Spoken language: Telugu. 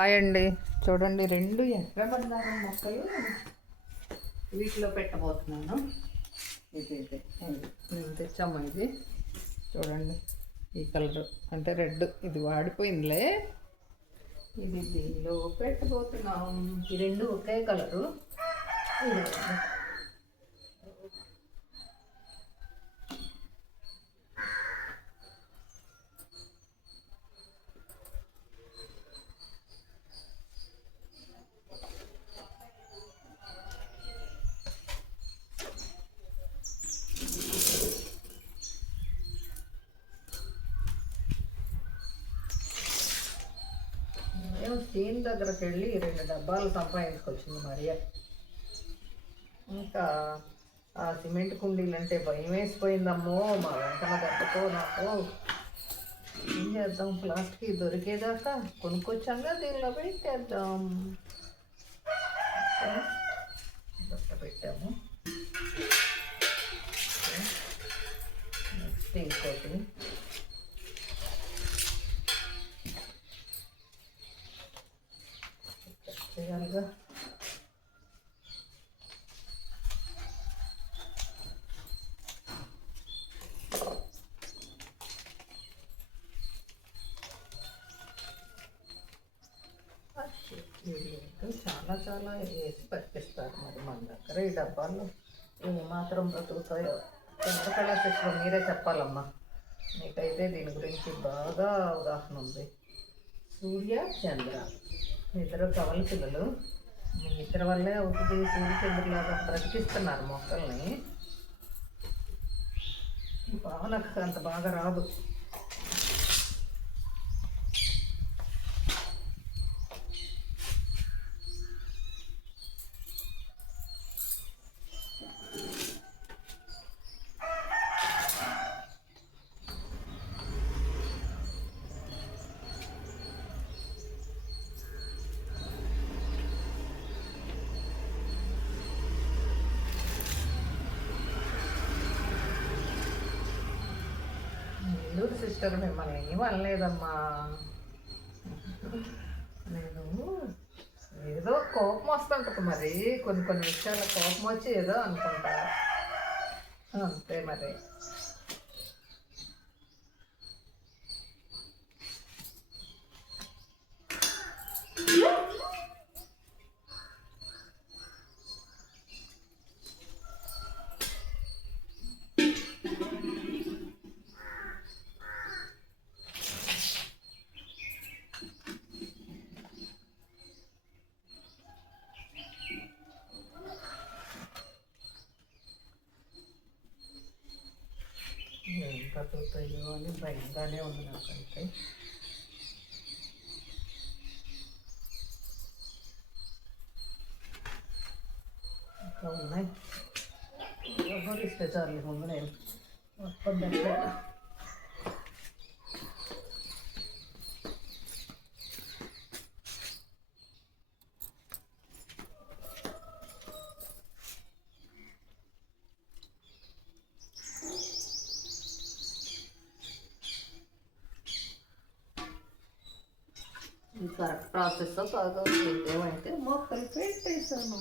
హాయ్ అండి. చూడండి, రెండు ఎర్ర బంగారం మొక్కలు వీటిలో పెట్టబోతున్నాను. ఇది మేము తెచ్చాము. ఇది చూడండి, ఈ కలర్ అంటే రెడ్, ఇది వాడిపోయిందిలే. ఇది దీనిలో పెట్టబోతున్నాం. ఈ రెండు ఒకే కలరు. స్టీల్ దగ్గరకు వెళ్ళి 2 డబ్బాలు సంపాదించుకొచ్చింది మరియ. ఇంకా ఆ సిమెంట్ కుండీలు అంటే భయం వేసిపోయిందమ్మో. మా వెంటనే దెబ్బతో నాకు ఏం చేద్దాం, ప్లాస్టిక్ దొరికేదాకా కొనుక్కొచ్చాక దీనిలో పెట్టేద్దాం. బట్ట పెట్టాము. నెక్స్ట్ ఇంకోటి చేయాలిగా. చాలా చాలా వేసి పట్టిస్తారు. మరి మన దగ్గర ఈ డబ్బాలు ఏమాత్రం బ్రతుకుతాయో చంద్రకళ శిష్యులు మీరే చెప్పాలమ్మా. మీకైతే దీని గురించి బాగా అవగాహన ఉంది. సూర్య చంద్ర ఇద్దరు కవల పిల్లలు. ఇద్దరి వల్లే అవుతుంది. సూర్యచంద్రులాగా బ్రతికిస్తున్నారు మొక్కల్ని. నాకు అంత బాగా రాదు. సిస్టర్, మిమ్మల్ని ఏం అనలేదమ్మా. నేను ఏదో కోపం వస్తుంటుంది మరి, కొన్ని విషయాల కోపం వచ్చి ఏదో అనుకుంటా, అంతే మరి. ఏం బతుకుతాయో అని భయంగానే ఉంది నాకంటే. ఇంకా ఉన్నాయి. ఎవరు ఇస్తే చాలు ముందు నేను మొత్తం దగ్గర. కరెక్ట్ ప్రాసెస్ కాదు. ఏమైతే మొక్కలు పెట్టేసాను.